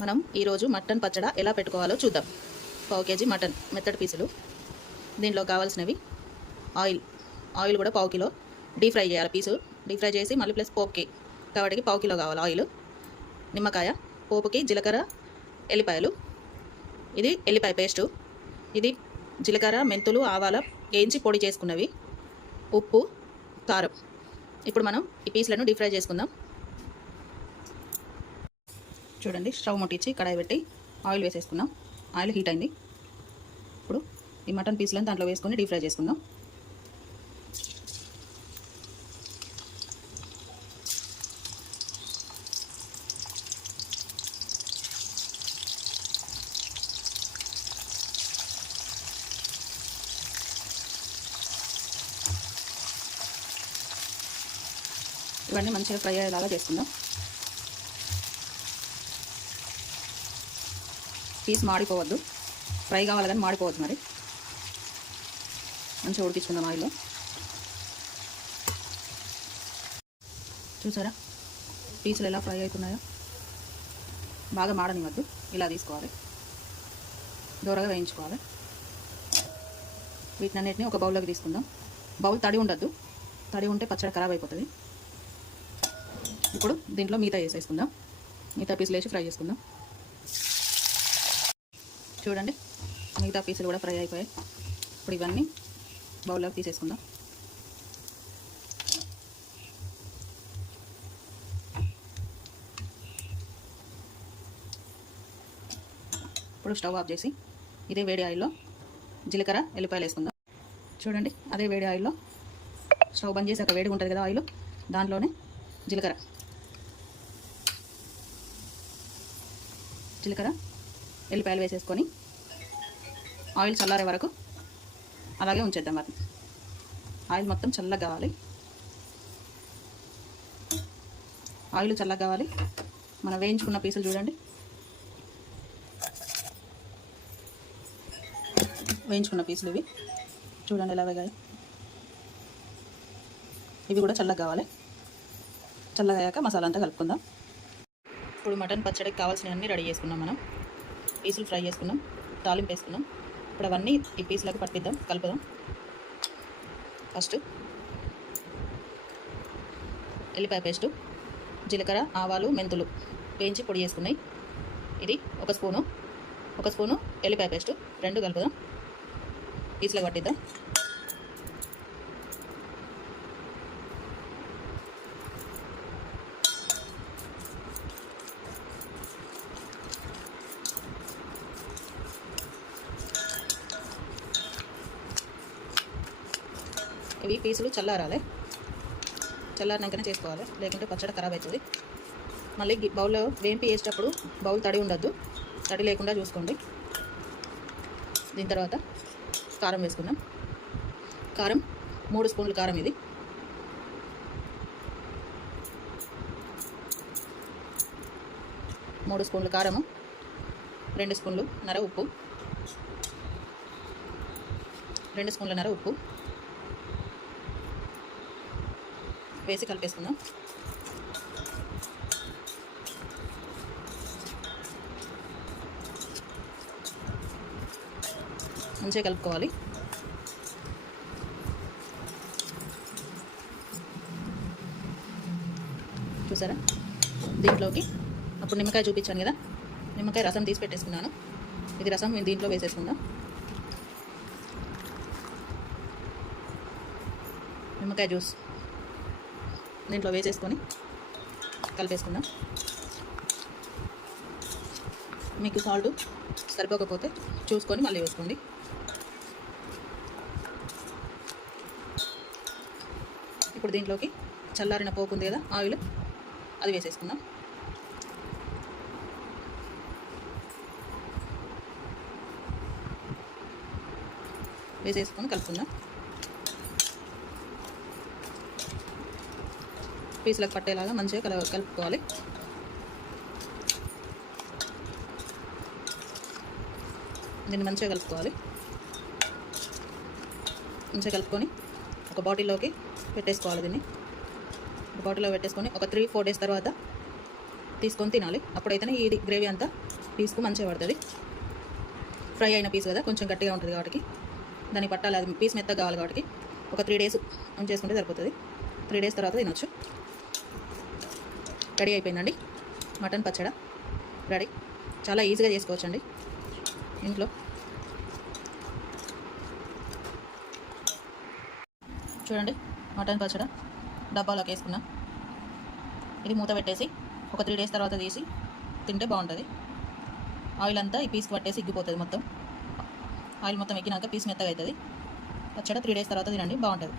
మనం ఈరోజు మటన్ పచ్చడ ఎలా పెట్టుకోవాలో చూద్దాం. పావు కేజీ మటన్ మెత్తడి పీసులు. దీంట్లో కావాల్సినవి ఆయిల్. ఆయిల్ కూడా పావు కిలో. డీప్ ఫ్రై చేయాలి పీసు. డీప్ ఫ్రై చేసి మళ్ళీ ప్లస్ పోపుకి. కాబట్టి పావు కిలో కావాలి ఆయిల్. నిమ్మకాయ పోపుకి జీలకర్ర ఎల్లిపాయలు. ఇది ఎల్లిపాయ పేస్టు. ఇది జీలకర్ర మెంతులు ఆవాల వేయించి పొడి చేసుకున్నవి. ఉప్పు కారం. ఇప్పుడు మనం ఈ పీసులను డీప్ ఫ్రై చేసుకుందాం. చూడండి స్టవ్ ముట్టించి కడాయి పెట్టి ఆయిల్ వేసేసుకుందాం. ఆయిల్ హీట్ అయింది. ఇప్పుడు ఈ మటన్ పీసులను దాంట్లో వేసుకొని డీప్ ఫ్రై చేసుకుందాం. ఇవన్నీ మంచిగా ఫ్రై అయ్యేలాగా చేసుకుందాం. పీస్ మాడిపోవద్దు. ఫ్రై కావాలి కానీ మాడిపోవద్దు మరి. మంచిగా ఉడికించుకుందాం ఆయిల్లో. చూసారా? పీసులు ఎలా ఫ్రై అవుతున్నాయో? బాగా మాడనివ్వద్దు. ఇలా తీసుకోవాలి. దూరగా వేయించుకోవాలి. వీటినన్నిటిని ఒక బౌల్లోకి తీసుకుందాం. బౌల్ తడి ఉండద్దు. తడి ఉంటే పచ్చడి ఖరాబ్ అయిపోతుంది. ఇప్పుడు దీంట్లో మిగతా వేసేసుకుందాం. మిగతా పీసులు వేసి ఫ్రై చేసుకుందాం. చూడండి. మిగతా పీసులు కూడా ఫ్రై అయిపోయాయి. ఇప్పుడు ఇవన్నీ బౌల్లోకి తీసేసుకుందాం. ఇప్పుడు స్టవ్ ఆఫ్ చేసి ఇదే వేడి ఆయిల్లో జీలకర్ర ఎల్లిపాయలు వేసుకుందాం. చూడండి అదే వేడి ఆయిల్లో స్టవ్ బంద్ చేసి ఒక వేడిగా ఉంటుంది కదా ఆయిల్ దాంట్లోనే జీలకర్ర. జీలకర్ర ఎల్లిపాయలు వేసేసుకొని ఆయిల్ చల్లారే వరకు అలాగే ఉంచేద్దాం వాటిని. ఆయిల్ మొత్తం చల్లగా కావాలి. ఆయిల్ చల్లగా కావాలి. మనం వేయించుకున్న పీసులు చూడండి. వేయించుకున్న పీసులు ఇవి. చూడండి ఎలా వేగాయి. ఇవి కూడా చల్లగా కావాలి. చల్లగా అయ్యాక మసాలా అంతా కలుపుకుందాం. ఇప్పుడు మటన్ పచ్చడికి కావాల్సినవన్నీ రెడీ చేసుకున్నాం మనం. పీసులు ఫ్రై చేసుకున్నాం. తాలింపు వేసుకున్నాం. ఇప్పుడు అవన్నీ ఈ పీస్లోకి పట్టిద్దాం కలుపుదాం. ఫస్ట్ ఎల్లిపాయ పేస్టు జీలకర్ర ఆవాలు మెంతులు వేయించి పొడి చేసుకున్నాయి. ఇది ఒక స్పూను ఒక స్పూను ఎల్లిపాయ పేస్టు రెండు కలుపుదాం. పీసులకు పట్టిద్దాం. ఇవి పీసులు చల్లారాలి. చల్లారినాకనే చేసుకోవాలి. లేకుంటే పచ్చడి ఖరాబ్ అవుతుంది మళ్ళీ బౌల్లో వేంపి వేసేటప్పుడు బౌల్ తడి ఉండద్దు. తడి లేకుండా చూసుకోండి. దీని తర్వాత కారం వేసుకుందాం. కారం మూడు స్పూన్లు కారం ఇది. మూడు స్పూన్లు కారము. రెండు స్పూన్లు నర ఉప్పు. రెండు స్పూన్ల నర ఉప్పు. వేసి కలిపేసుకుందాం. మంచిగా కలుపుకోవాలి. చూసారా? దీంట్లోకి అప్పుడు నిమ్మకాయ చూపించాను కదా? నిమ్మకాయ రసం తీసి పెట్టేసుకున్నాను. ఇది రసం మేము దీంట్లో వేసేసుకుందాం. నిమ్మకాయ జ్యూస్. దీంట్లో వేసేసుకొని కలిపేసుకుందాం. మీకు సాల్ట్ సరిపోకపోతే చూసుకొని మళ్ళీ వేసుకోండి. ఇప్పుడు దీంట్లోకి చల్లారిన పోపు ఉంది కదా ఆయిల్ అది వేసేసుకుందాం. వేసేసుకొని కలుపుకుందాం. పీసులకు పట్టేలాగా మంచిగా కల కలుపుకోవాలి. దీన్ని మంచిగా కలుపుకోవాలి. మంచిగా కలుపుకొని ఒక బాటిల్లోకి పెట్టేసుకోవాలి దీన్ని. ఒక బాటిల్లో పెట్టేసుకొని ఒక త్రీ ఫోర్ డేస్ తర్వాత తీసుకొని తినాలి. అప్పుడైతేనే ఇది గ్రేవీ అంతా పీస్కు మంచిగా పడుతుంది. ఫ్రై అయిన పీస్ కదా కొంచెం గట్టిగా ఉంటుంది కాబట్టి. దాన్ని పట్టాలి అది పీస్ మెత్తగా కావాలి కాబట్టి. ఒక త్రీ డేస్ ఉంచేసుకుంటే సరిపోతుంది. త్రీ డేస్ తర్వాత తినొచ్చు. రెడీ అయిపోయిందండి. మటన్ పచ్చడ రెడీ. చాలా ఈజీగా చేసుకోవచ్చండి ఇంట్లో. చూడండి మటన్ పచ్చడ డబ్బాలోకి వేసుకున్నా. ఇది మూత పెట్టేసి ఒక త్రీ డేస్ తర్వాత తీసి తింటే బాగుంటుంది. ఆయిల్ అంతా ఈ పీస్కి పట్టేసి ఇగ్గిపోతుంది మొత్తం. ఆయిల్ మొత్తం ఎక్కినాక పీస్ మెత్తగా అవుతుంది పచ్చడి త్రీ డేస్ తర్వాత తినండి బాగుంటుంది.